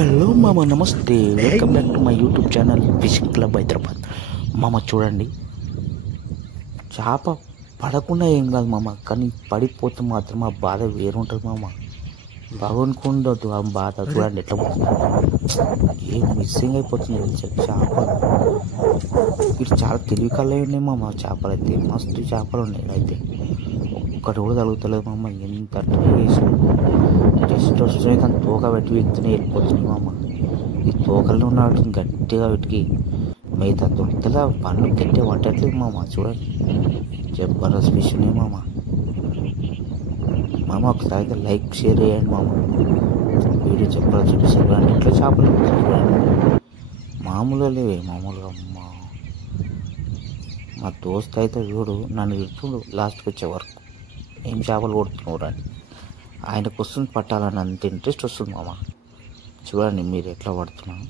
Hello మామ, నమస్తే. Welcome back to my YouTube channel fishing club Hyderabad. మామ చూడండి, చేప పడకుండా ఏం కాదు మామ, కానీ పడిపోతే మాత్రం ఆ బాధ వేరుంటుంది మామ. బాగుండదు ఆ బాధ. చూడండి ఎట్లా పోతుంది, ఏం మిస్సింగ్ అయిపోతుంది చేప. ఇటు చాలా తెలివి కళ్ళే ఉన్నాయి మామ. చేపలు అయితే మస్తు చేపలు ఉన్నాయి. అయితే ఒక్కటి కూడా తగులుతలేదు మామ. ఎంత ట్రై చేసినా జస్ట్ వస్తున్నాయి, కానీ తోక పెట్టి వెళ్తూనే వెళ్ళిపోతుంది మామ. ఈ తోకల్లో ఉన్న వాటిని గట్టిగా వెతికి మిగతా దొరుకుతుందా పనులు గట్టిగా పట్టట్లేదు మామ. చూడండి జబర్దస్త్ ఫిష్ ఉన్నాయి మామ. మామ ఒకసారి లైక్ షేర్ చేయండి మామ. వీడియో జబర్దస్త్ చూపిస్తారు చూడండి. ఎట్లా చేపలు మామూలుగా లేవే మామూలుగా. మా దోస్త్ అయితే చూడు నన్ను తిడుతుండు లాస్ట్కి వచ్చే వరకు, ఏం చేపలు కొడుతున్నావు అని. ఆయనకు వస్తుంది పట్టాలని, అంత ఇంట్రెస్ట్ వస్తుంది మామ. చూడండి మీరు ఎట్లా పడుతున్నాను.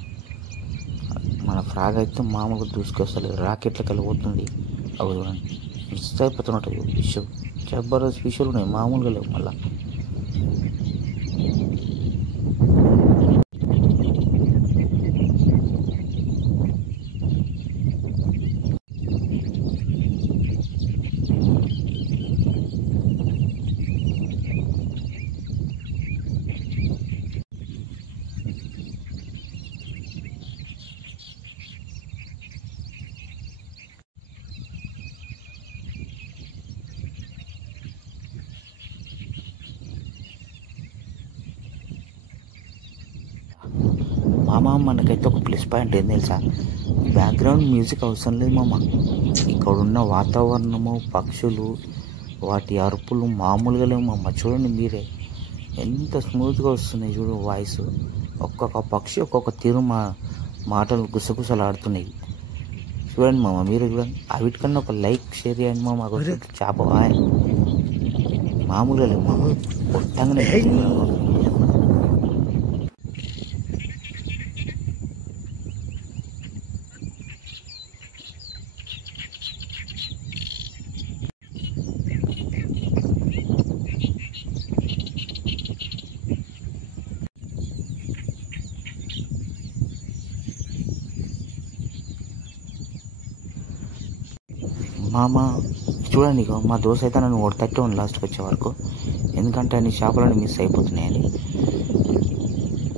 మన ఫ్రాగ్ అయితే మామూలుగా దూసుకొస్తలేదు, రాకెట్లకి వెళ్ళిపోతుంది. అవి చూడండి మిస్ అయిపోతున్నట్టు ఫిష్. జబర్దస్త్ ఫిష్లు ఉన్నాయి, మామూలుగా లేవు మళ్ళీ. మామ మనకైతే ఒక ప్లస్ పాయింట్ ఏం తెలుసా, బ్యాక్గ్రౌండ్ మ్యూజిక్ అవసరం లేదు మామ. ఇక్కడున్న వాతావరణము, పక్షులు, వాటి అరుపులు మామూలుగా లేవు మామ. చూడండి మీరే ఎంత స్మూత్గా వస్తున్నాయి చూడు వాయిస్. ఒక్కొక్క పక్షి ఒక్కొక్క తీరు మాటలు గుసగుసలు ఆడుతున్నాయి. చూడండి మామ మీరు చూడండి. వీటికన్నా ఒక లైక్ షేర్ చేయండి మామ. చేప మామూలుగా లేవు మామ, కొట్టంగానే. మామ చూడండి, మా దోశ అయితే నన్ను ఓడతట్టే ఉంది లాస్ట్కి వచ్చే వరకు, ఎందుకంటే అన్ని చేపలను మిస్ అయిపోతున్నాయని.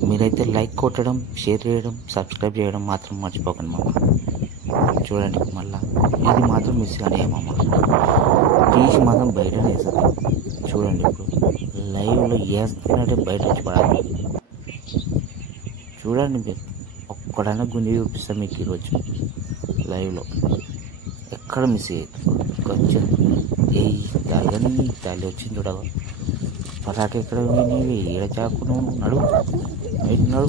మీరైతే లైక్ కొట్టడం, షేర్ చేయడం, సబ్స్క్రైబ్ చేయడం మాత్రం మర్చిపోకండి మామ. చూడండి మళ్ళీ ఇది మాత్రం మిస్ కానీ మామ. తీసి మాత్రం బయటనే వేస్తుంది. చూడండి ఇప్పుడు లైవ్లో వేస్తున్నట్టే బయట వచ్చి పడాలి. చూడండి మీరు ఒక్కడైనా గుంజి చూపిస్తాను మీకు ఈరోజు లైవ్లో. ఎక్కడ మిస్ అయ్యేది కొంచెం ఏ తల్లి వచ్చింది చూడగా. పరాట ఎక్కడ ఉంది నీవి, ఈడ చాకుండా నడు నడు.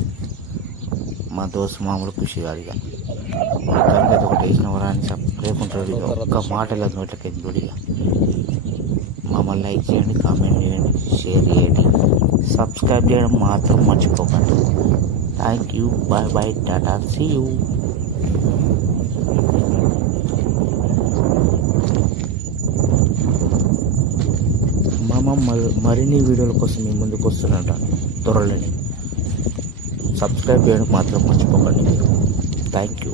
మా దోస్తు మామూలు ఖుషి కాదు. ఇక మొత్తానికి అయితే ఒకటి వేసిన వరాన్ని సపరేకుంటుంది. ఒక్క మాట లేదు నోట్లకి చూడిగా. మమ్మల్ని లైక్ చేయండి, కామెంట్ చేయండి, షేర్ చేయండి, సబ్స్క్రైబ్ చేయడం మాత్రం మర్చిపోకండి. Thank you, bye bye, tata, see you. మరిన్ని వీడియోల కోసం మీ ముందుకు వస్తున్నట త్వరలోనే. సబ్స్క్రైబ్ చేయడం మాత్రం మర్చిపోకండి మీరు. Thank you.